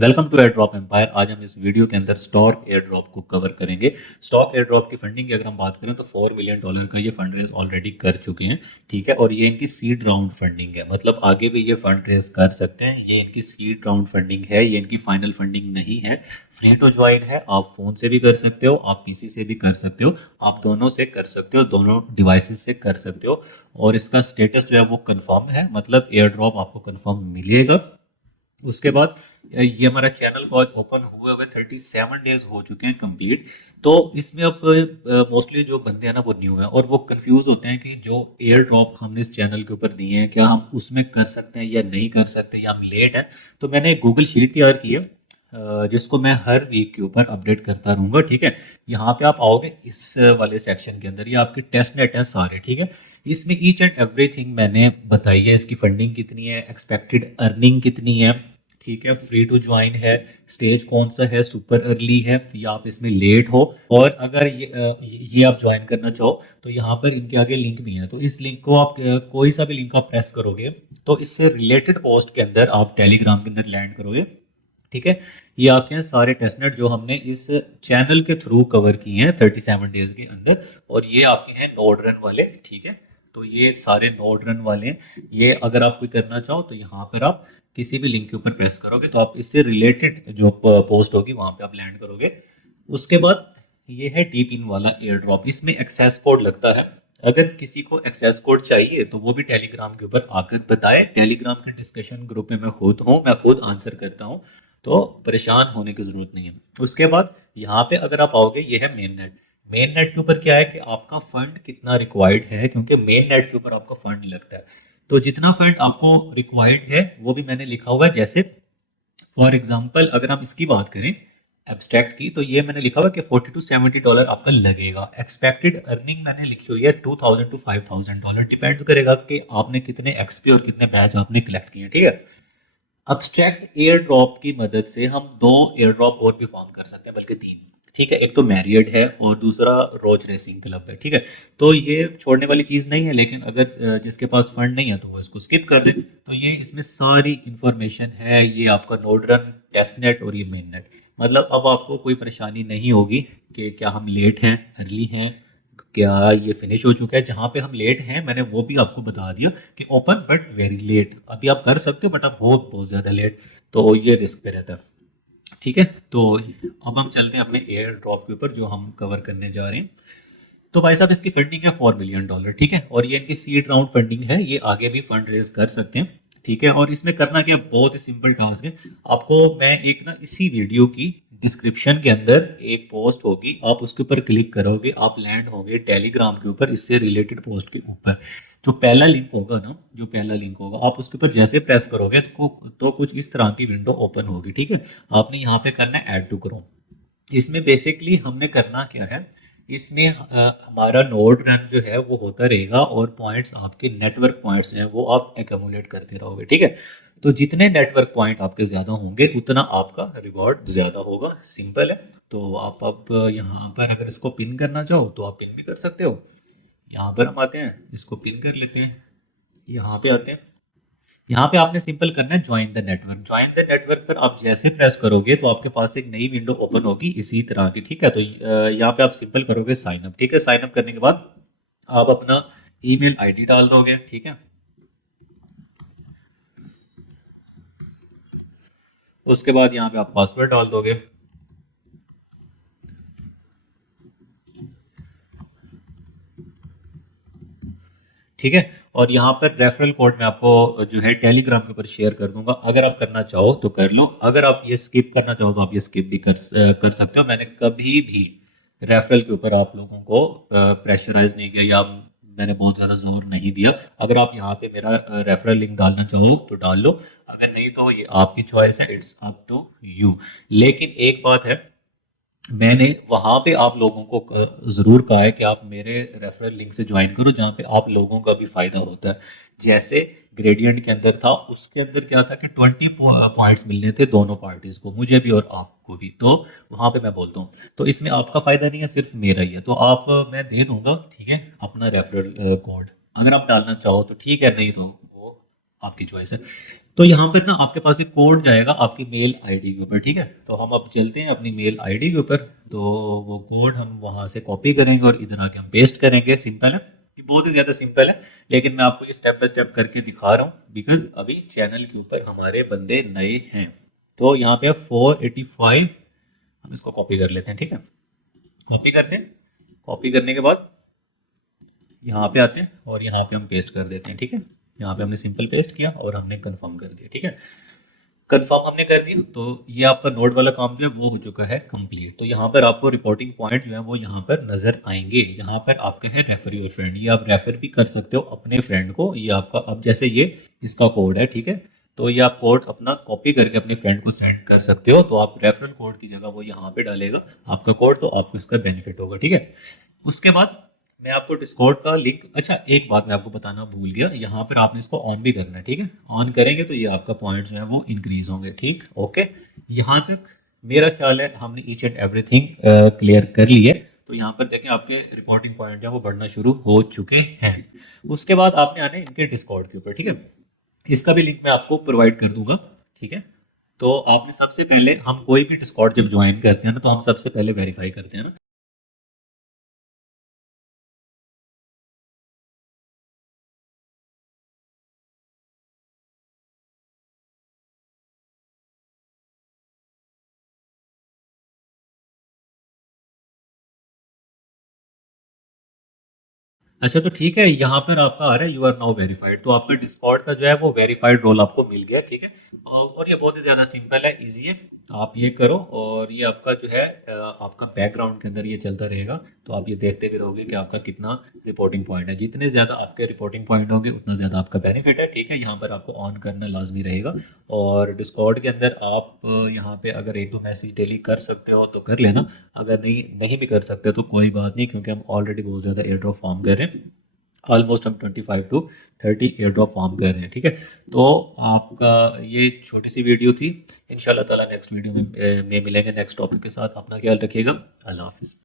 Welcome to air drop empire. आज हम इस वीडियो के अंदर स्टॉक एयर ड्रॉप को कवर करेंगे। स्टॉक एयर ड्रॉप की फंडिंग की अगर हम बात करें तो $4 मिलियन का ये फंड रेज ऑलरेडी कर चुके हैं। ठीक है, और ये इनकी सीड राउंड फंडिंग है, मतलब आगे भी ये फंड रेज कर सकते हैं। ये इनकी सीड राउंड फंडिंग है, ये इनकी फाइनल फंडिंग नहीं है। फ्री टू ज्वाइन है, आप फोन से भी कर सकते हो, आप पीसी से भी कर सकते हो, आप दोनों से कर सकते हो, दोनों डिवाइसेस से कर सकते हो। और इसका स्टेटस जो है वो कंफर्म है, मतलब एयर ड्रॉप आपको कंफर्म मिलेगा। उसके बाद ये हमारा चैनल को आज ओपन हुए हुए 37 डेज हो चुके हैं कंप्लीट। तो इसमें अब मोस्टली जो बंदे हैं ना वो न्यू हैं और वो कंफ्यूज होते हैं कि जो एयर ड्रॉप हमने इस चैनल के ऊपर दिए हैं क्या हम उसमें कर सकते हैं या नहीं कर सकते या हम लेट हैं। तो मैंने एक गूगल शीट तैयार की है, जिसको मैं हर वीक के ऊपर अपडेट करता रहूँगा। ठीक है, यहाँ पे आप आओगे इस वाले सेक्शन के अंदर, ये आपके टेस्ट नेट हैं सारे। ठीक है, इसमें ईच एंड एवरीथिंग मैंने बताई है, इसकी फंडिंग कितनी है, एक्सपेक्टेड अर्निंग कितनी है। ठीक है, फ्री टू ज्वाइन है, स्टेज कौन सा है, सुपर अर्ली है या आप इसमें लेट हो। और अगर ये आप ज्वाइन करना चाहो तो यहाँ पर इनके आगे लिंक भी है, तो इस लिंक को आप कोई सा भी लिंक आप प्रेस करोगे तो इससे रिलेटेड पोस्ट के अंदर आप टेलीग्राम के अंदर लैंड करोगे। ठीक है, ये आपके हैं सारे टेस्टनेट जो हमने इस चैनल के थ्रू कवर किए हैं 37 डेज के अंदर। और ये आपके हैं नोड रन वाले। ठीक है, तो ये सारे नोड रन वाले हैं। ये अगर आप कोई करना चाहो तो यहाँ पर आप किसी भी लिंक के ऊपर प्रेस करोगे तो आप इससे रिलेटेड जो पोस्ट होगी वहां पे आप लैंड करोगे। उसके बाद ये है डीप इन वाला एयर ड्रॉप, इसमें एक्सेस कोड लगता है। अगर किसी को एक्सेस कोड चाहिए तो वो भी टेलीग्राम के ऊपर आकर बताए। टेलीग्राम के डिस्कशन ग्रुप में मैं खुद हूँ, मैं खुद आंसर करता हूँ, तो परेशान होने की जरूरत नहीं है। उसके बाद यहाँ पे अगर आप आओगे, ये है मेन नेट। मेन नेट के ऊपर क्या है कि आपका फंड कितना रिक्वायर्ड है, क्योंकि मेन नेट के ऊपर आपका फंड लगता है। तो जितना फंड आपको रिक्वायर्ड है वो भी मैंने लिखा हुआ है। जैसे फॉर एग्जांपल अगर हम इसकी बात करें एब्स्ट्रैक्ट की, तो ये मैंने लिखा हुआ कि $40 to $70 आपका लगेगा। एक्सपेक्टेड अर्निंग मैंने लिखी हुई है $2000 to $5000। डिपेंड्स करेगा कि आपने कितने एक्सपी और कितने बैच आपने कलेक्ट किए। ठीक है, अब्स्ट्रैक्ट एयर ड्रॉप की मदद से हम दो एयर ड्रॉप और भी फॉर्म कर सकते हैं, बल्कि तीन। ठीक है, एक तो मैरियड है और दूसरा रोज रेसिंग क्लब है। ठीक है, तो ये छोड़ने वाली चीज़ नहीं है, लेकिन अगर जिसके पास फंड नहीं है तो वो इसको स्किप कर दे। तो ये इसमें सारी इंफॉर्मेशन है, ये आपका नोड रन, टेस्ट नेट और ये मेन नेट। मतलब अब आपको कोई परेशानी नहीं होगी कि क्या हम लेट हैं, अर्ली हैं, क्या ये फिनिश हो चुका है। जहाँ पे हम लेट हैं मैंने वो भी आपको बता दिया कि ओपन बट वेरी लेट। अभी आप कर सकते हो बट आप बहुत बहुत ज़्यादा लेट, तो ये रिस्क पे रहता है। ठीक है, तो अब हम चलते हैं अपने एयर ड्रॉप के ऊपर जो हम कवर करने जा रहे हैं। तो भाई साहब इसकी फंडिंग है $4 मिलियन। ठीक है, और ये इनकी सीड राउंड फंडिंग है, ये आगे भी फंड रेज कर सकते हैं। ठीक है, और इसमें करना क्या, बहुत ही सिंपल टास्क है। आपको मैं एक ना इसी वीडियो की डिस्क्रिप्शन के अंदर एक पोस्ट होगी, आप उसके ऊपर क्लिक करोगे, आप लैंड होंगे टेलीग्राम के ऊपर इससे रिलेटेड पोस्ट के ऊपर। जो पहला लिंक होगा ना, जो पहला लिंक होगा आप उसके ऊपर जैसे प्रेस करोगे तो कुछ इस तरह की विंडो ओपन होगी। ठीक है, आपने यहाँ पे करना है ऐड टू करो। इसमें बेसिकली हमने करना क्या है, इसमें हमारा नोड रन जो है वो होता रहेगा और पॉइंट्स आपके नेटवर्क पॉइंट्स हैं वो आप एकमुलेट करते रहोगे। ठीक है, तो जितने नेटवर्क पॉइंट आपके ज़्यादा होंगे उतना आपका रिवॉर्ड ज़्यादा होगा। सिंपल है। तो आप अब यहाँ पर अगर इसको पिन करना चाहो तो आप पिन भी कर सकते हो। यहाँ पर हम आते हैं, इसको पिन कर लेते हैं, यहाँ पे आते हैं। यहाँ पे आपने सिंपल करना है join the network. Join the network पर आप जैसे प्रेस करोगे तो आपके पास एक नई विंडो ओपन होगी इसी तरह की। ठीक है, तो यहाँ पे आप सिंपल करोगे साइन अप। ठीक है, साइन अप करने के बाद आप अपना ईमेल आईडी डाल दोगे। ठीक है, उसके बाद यहाँ पे आप पासवर्ड डाल दोगे। ठीक है, और यहाँ पर रेफरल कोड मैं आपको जो है टेलीग्राम के ऊपर शेयर कर दूंगा, अगर आप करना चाहो तो कर लो, अगर आप ये स्किप करना चाहो तो आप ये स्किप भी कर सकते हो। मैंने कभी भी रेफरल के ऊपर आप लोगों को प्रेशराइज नहीं किया या मैंने बहुत ज़्यादा जोर नहीं दिया। अगर आप यहाँ पे मेरा रेफरल लिंक डालना चाहो तो डाल लो, अगर नहीं तो ये आपकी चॉइस है, इट्स अप टू यू। लेकिन एक बात है, मैंने वहां पे आप लोगों को जरूर कहा है कि आप मेरे रेफरल लिंक से ज्वाइन करो जहाँ पे आप लोगों का भी फायदा होता है। जैसे ग्रेडियंट के अंदर था, उसके अंदर क्या था कि 20 पॉइंट्स मिलने थे दोनों पार्टीज को, मुझे भी और आपको भी। तो वहां पे मैं बोलता हूँ तो इसमें आपका फायदा नहीं है, सिर्फ मेरा ही है। तो आप मैं दे दूंगा, ठीक है, अपना रेफरल कोड अगर आप डालना चाहो तो ठीक है, नहीं तो वो आपकी चॉइस है। तो यहाँ पर ना आपके पास एक कोड जाएगा आपकी मेल आईडी के ऊपर, ठीक है। तो हम अब चलते हैं अपनी मेल आईडी के ऊपर। तो वो कोड हम वहाँ से कॉपी करेंगे और इधर आके हम पेस्ट करेंगे। सिंपल है, ये बहुत ही ज़्यादा सिंपल है, लेकिन मैं आपको ये स्टेप बाय स्टेप करके दिखा रहा हूँ बिकॉज अभी चैनल के ऊपर हमारे बंदे नए हैं। तो यहाँ पे 485 हम इसको कॉपी कर लेते हैं, ठीक है। कॉपी करते हैं, कॉपी करने के बाद यहाँ पे आते हैं और यहाँ पे हम पेस्ट कर देते हैं, ठीक है। यहाँ पे हमने सिंपल पेस्ट किया और हमने कंफर्म कर दिया, ठीक है। कंफर्म हमने कर दिया, तो ये आपका नोट वाला काम जो है वो हो चुका है कंप्लीट। तो यहाँ पर आपको रिपोर्टिंग पॉइंट जो है वो यहाँ पर नजर आएंगे। यहाँ पर आपके है रेफर योर फ्रेंड, ये आप रेफर भी कर सकते हो अपने फ्रेंड को। ये आपका अब जैसे ये इसका कोड है, ठीक है। तो ये आप कोड अपना कॉपी करके अपने फ्रेंड को सेंड कर सकते हो। तो आप रेफरल कोड की जगह वो यहाँ पे डालेगा आपका कोड, तो आपको इसका बेनिफिट होगा, ठीक है। उसके बाद मैं आपको डिस्कॉर्ड का लिंक, अच्छा एक बात मैं आपको बताना भूल गया, यहाँ पर आपने इसको ऑन भी करना है, ठीक है। ऑन करेंगे तो ये आपका पॉइंट जो है वो इंक्रीज होंगे, ठीक, ओके। यहाँ तक मेरा ख्याल है हमने ईच एंड एवरीथिंग क्लियर कर ली है। तो यहाँ पर देखें आपके रिपोर्टिंग पॉइंट जो है वो बढ़ना शुरू हो चुके हैं। उसके बाद आपने आने इनके डिस्कॉर्ड के ऊपर, ठीक है। इसका भी लिंक मैं आपको प्रोवाइड कर दूंगा, ठीक है। तो आपने सबसे पहले, हम कोई भी डिस्कॉर्ड जब ज्वाइन करते हैं ना, तो हम सबसे पहले वेरीफाई करते हैं ना। अच्छा, तो ठीक है, यहाँ पर आपका आ रहा है यू आर नाउ वेरीफाइड। तो आपका डिस्कॉर्ड का जो है वो वेरीफाइड रोल आपको मिल गया, ठीक है। और ये बहुत ही ज़्यादा सिंपल है, इजी है। आप ये करो और ये आपका जो है आपका बैकग्राउंड के अंदर ये चलता रहेगा। तो आप ये देखते भी रहोगे कि आपका कितना रिपोर्टिंग पॉइंट है। जितने ज़्यादा आपके रिपोर्टिंग पॉइंट होंगे उतना ज़्यादा आपका बेनिफिट है, ठीक है। यहाँ पर आपको ऑन करना लाजमी रहेगा। और डिस्कॉर्ड के अंदर आप यहाँ पे अगर एक दो मैसेज डेली कर सकते हो तो कर लेना। अगर नहीं नहीं भी कर सकते तो कोई बात नहीं, क्योंकि हम ऑलरेडी बहुत ज़्यादा एयर ड्रॉप फॉर्म कर रहे हैं। ऑलमोस्ट हम 25 टू 30 एयर ड्रॉप फॉर्म कर रहे हैं, ठीक है। तो आपका ये छोटी सी वीडियो थी। इंशाल्लाह ताला नेक्स्ट वीडियो में मिलेंगे नेक्स्ट टॉपिक के साथ। अपना ख्याल रखिएगा। अल्लाह हाफिज़।